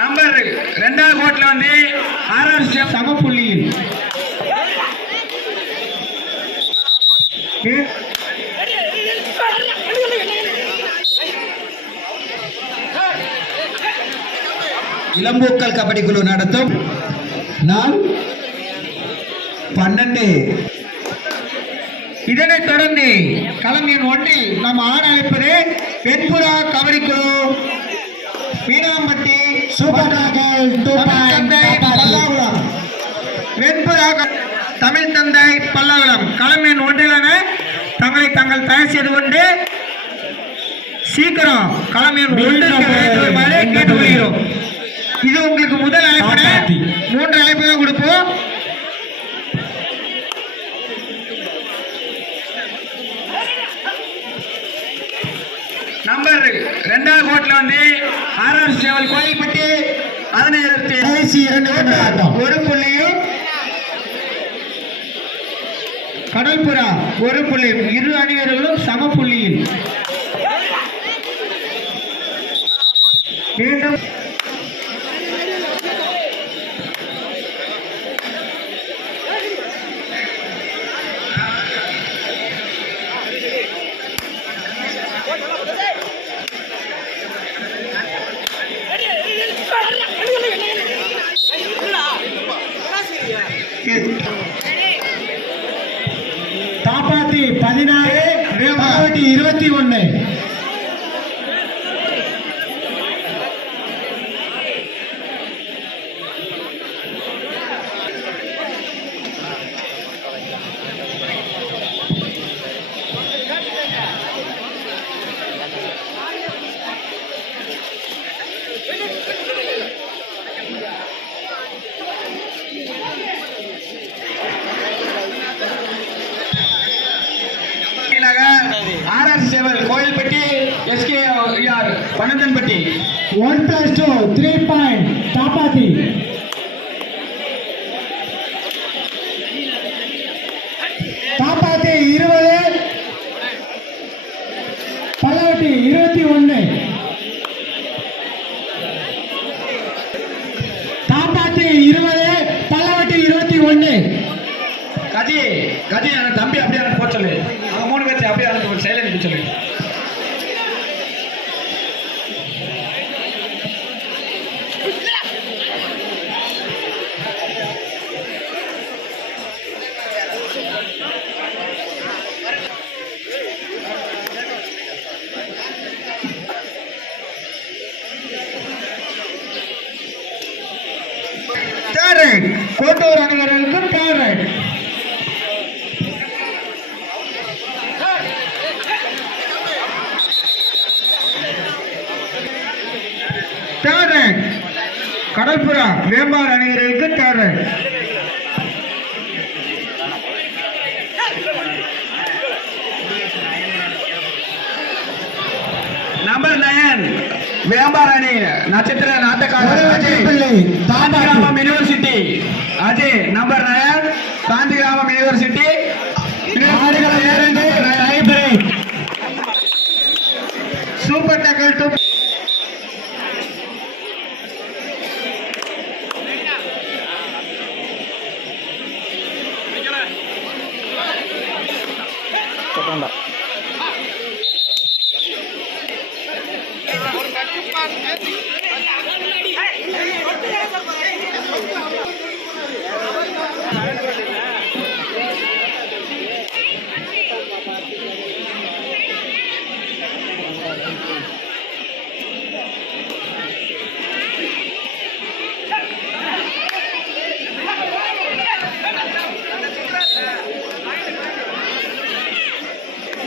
Number 2வது கோட்ல வந்து ஆர்ஆர் சம புள்ளியில் இளம்பூக்கள் கபடி குழு நடத்தும் நாள் 12. இதனைத் தொடர்ந்து களம் எண் 1 நாம் ஆட அழைப்பது வெண்புறா கபடி குழு மீனாம்பட்டி சூப்பர் டாகல் பல்லாகுளம். வெண்புறா தமிழ் தந்தை பல்லாகுளம் களம் எண் 1 தங்களை தங்கள் தயார் செய்து கொண்டு சீக்கிரம் களம் எண் 1 கேட்டுக்கொள்கிறோம். இது உங்களுக்கு முதல் அழைப்பு, 3 அழைப்பு தான் கொடுப்போம். நம்பர் 2வது கோட்ல வந்து ஆர்ஆர் சேவல் கோயில்பட்டி அதனை எதிர்த்து 1 புள்ளியும் கடல்புறா 1 புள்ளியும். இரு அணி வீரர்களும் சம புள்ளியில். மீண்டும் தாப்பாத்தி 16 வேமாவட்டி 21. ஆர்ஆர் சேவல் கோயில்பட்டி எஸ்கே பனந்தன்பட்டி 1+2 3 பாயிண்ட் தாப்பாத்தி. தாப்பாத்தி 20 பல்லாவட்டி 21. தாப்பாத்தி 20 பல்லாவட்டி 21. கஜி கஜி தம்பி அப்படியே போக சொல்லு. அவங்க 3 பேர்த்து அப்படியே அனுப்பி சைலண்ட் சொல்லு. கோட்டூர் அணிவர்களுக்கு தேர்ட். கடல்புறா வேம்பார் அணிவர்களுக்கு தேர்ட். நம்பர் 9 வேம்பார் அணி நட்சத்திர நாட்டக்காரர் Gandhigram university Ajay. Number 9 Gandhigram university super tackle to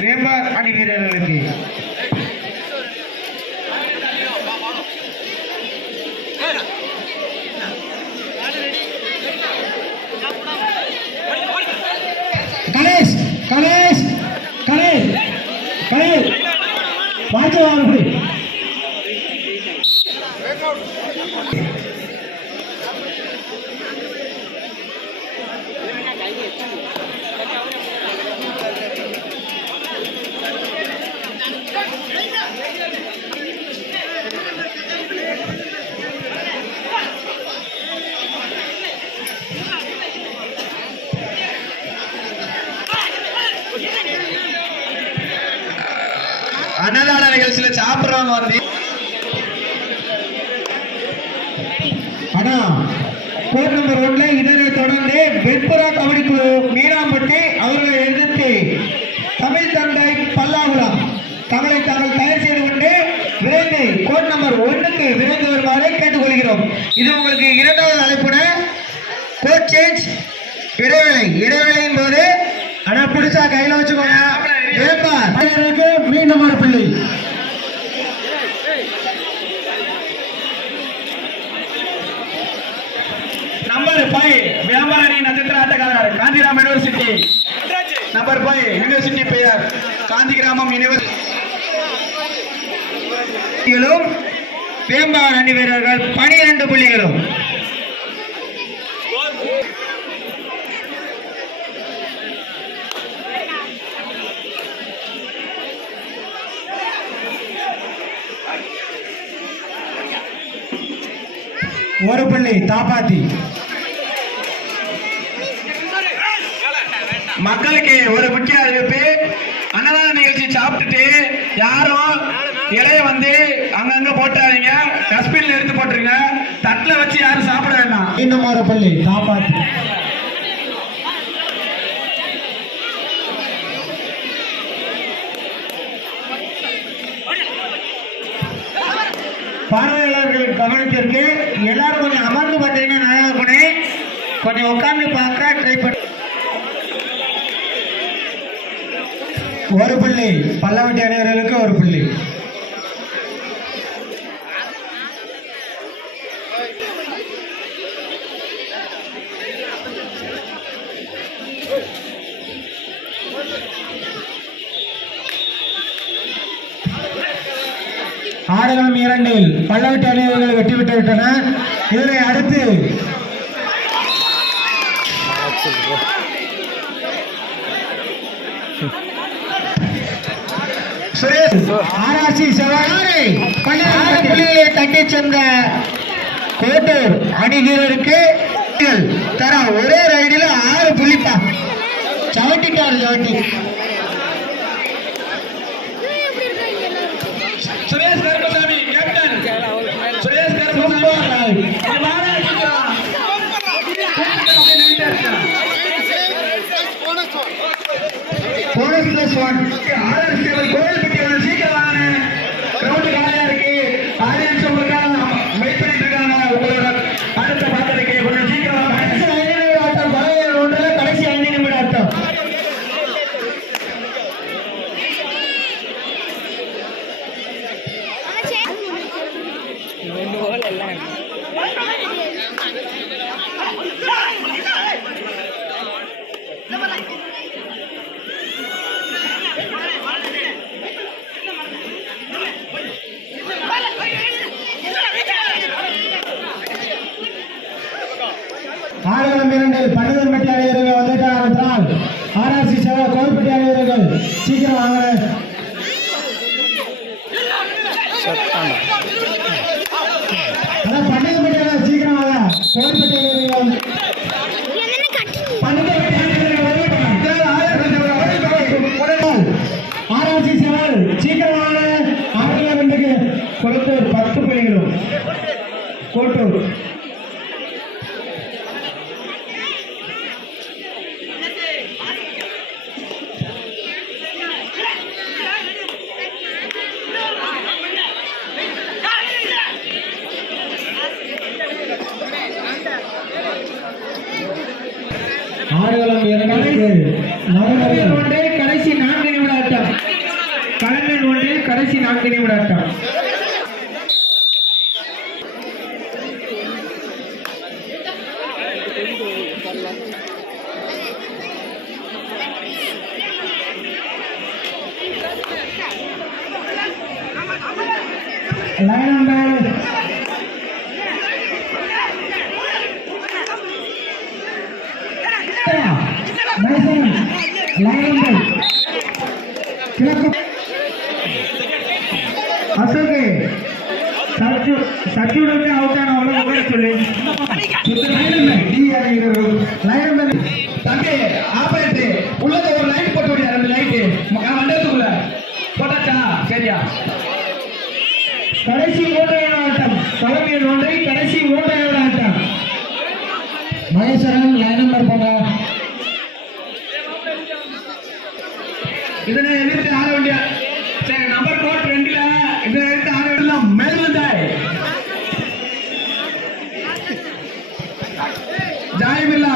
Vembar அணி வீரர்களுக்கு கணேஷ் கணேஷ் கணேஷ் கணேஷ் பார்த்து வாங்க. அன்னதான நிகழ்ச்சியில சாப்பிடுறவங்க வந்து ஆனா கோட் நம்பர் 1 இதனை தொடர்ந்து வெண்புறா கபடி குழு மீனாம்பட்டி அவர்களை எதிர்த்து தமிழ் தந்தை பல்லாகுளம் தங்களை தாங்கள் தயார் செய்து கொண்டு விரைந்து கோட் நம்பர் 1க்கு விரைந்து வருமாறு கேட்டுக்கொள்கிறோம். இது உங்களுக்கு இரண்டாவது அழைப்புன கோட் சேஞ்ச் இடைவேளையின் போது ஆனா பிடிச்சா கையில வச்சுக்கோங்க. மீண்டும் ஒரு புள்ளி நம்பர் 5 வியாபாரி நட்சத்திர ஆட்டக்காரர் காந்திராம் யூனிவர்சிட்டி. நம்பர் 5 யூனிவர்சிட்டி பெயர் காந்திகிராமம் யூனிவர்சிட்டிகளும் வேம்பார் அணி வீரர்கள் 12 புள்ளிகளும். ஒரு புள்ளி தாப்பாத்தி. மக்களுக்கு ஒரு முக்கிய அறிவிப்பு. அன்னதான நிகழ்ச்சி சாப்பிட்டுட்டு யாரும் இலைய வந்து அங்கங்க போட்டாதீங்க, டஸ்ட்பின்ல எடுத்து போட்டுருங்க. தட்டுல வச்சு யாரும் சாப்பிட வேண்டாம். இன்னும் ஒரு புள்ளி தாப்பாத்தி. பார்வையாளர்கள் கவனத்திற்கு எல்லாரும் கொஞ்சம் அமர்ந்து பார்த்தீங்கன்னா நல்லா இருக்கணும். கொஞ்சம் உட்கார்ந்து பார்க்க ட்ரை பண்ணி. ஒரு புள்ளி பல்லவட்டி அணிவர்களுக்கு ஒரு புள்ளி. ஆடுகளம் 2 பல்லவட்டி அணிவர்கள் வெற்றி பெற்று விட்டன. இதனை அடுத்து ஆராய்ச்சி செவ்வாய் புள்ளிகளை தட்டி சென்ற கோட்டூர் அணி வீரருக்கு தர ஒரே ரைடில் 6 புள்ளிப்பா. சவட்டிட்டாரு சவட்டி. Suresh Karuppasamy captain. Suresh Karuppasamy bonus plus 1. Kovilpatti சீக்கிரம் வாங்க, கிரவுண்ட் காலியா இருக்கு. ஆடியன்ஸ் உங்களுக்காக வெயிட் பண்ணிட்டு இருக்காங்க. உங்களோட அடுத்த பாத்திரக்கு கொஞ்சம் சீக்கிரம் வாங்க. ஆட்டம் பழைய ஒன்றில் கடைசி 5 நிமிட ஆட்டம். ஆடுகளம் 2 பன்னதன்பட்டி அணிவர்கள் வந்துட்டார் என்றால் ஆர்ஆர்சி சேவை கோல்பட்டி அணிவர்கள் சீக்கிரம் வாங்க. அதான் பன்னதன்பட்டி அணிவர்கள் சீக்கிரம் வாங்க. கோல்பட்டி அணிவர்கள் ஆர்ஆர்சி சேவை சீக்கிரம் வாங்க. ஆடுகளம் 2க்கு கொடுத்தூர் 10 புள்ளிகளும் கோட்டூர். ஆடுகளம் 2 கடைசி 4 நிமிட ஆட்டம். களங்கள் 1 கடைசி 4 நிமிட ஆட்டம். Line number Ashok circuit out ஆன அவ்வளவு சொல்லு. தம்பி ஆபரேட்டு உள்ளத ஒரு லைட் போட்டு விடியா. 2 லைட்டு மண்டலத்துக்குள்ள போட்டாச்சா? சரியா சரியா. கடைசி மூன்றாவது ஆட்டம் தலைமையில் ஒன்றை கடைசி மூன்றாவது ஆட்டம் மகேஸ்வரன் லைன் நம்பர் போங்க. இதனை எதிர்த்து ஆட வேண்டிய சரி நம்பர் கோட் 2ல இதனை எதிர்த்து ஆட வேண்டிய மேல்வந்தாய் ஜாய்பில்லா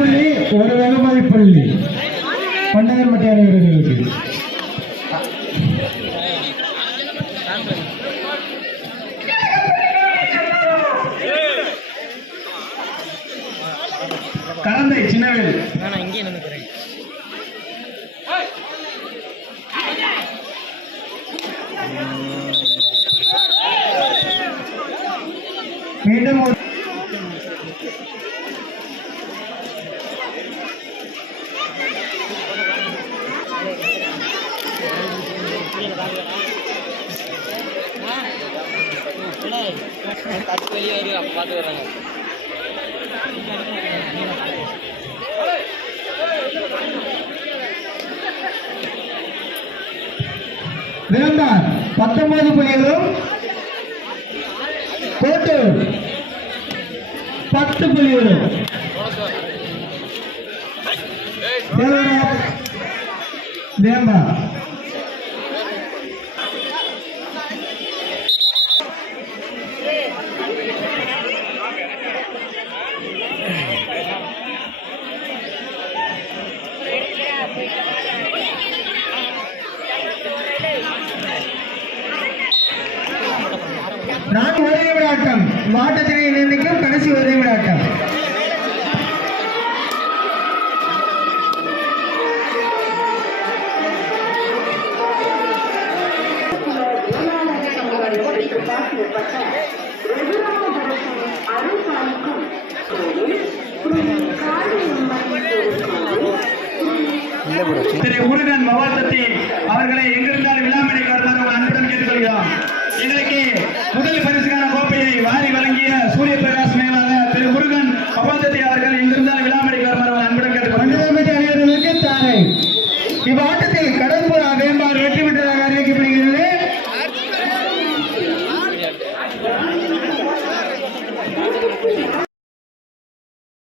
பள்ளி ஒரு வெகுமதி பள்ளி பண்டகர் மட்டியான வீரர்களுக்கு. கலந்தை சின்னவேல் இங்கே நினைக்கிறேன். மீண்டும் கட்டு வெளியே வரும் பார்த்து வர்றாங்க. விளம்பார் 19 புள்ளிகளும் கோட்டூர் 10 புள்ளிகளும். விளம்பார் நான் ஒரே விளையாட்டம் வாட்டத்தினை நிர்ணயிக்கும் கடைசி ஒரே விளையாட்டம். திரு முருகன் மவாத்தத்தி அவர்களை எங்கிருந்தால் விழாமணிக்கு வருமாறு உங்கள் அன்புடன் கேட்டுக்கொள்கிறோம். இன்றைக்கு முதல் பரிசுக்கான கோப்பையை வாரி வழங்கிய சூரிய பிரகாஷ் நினைவாக திரு முருகன் மவாத்தத்தி அவர்கள்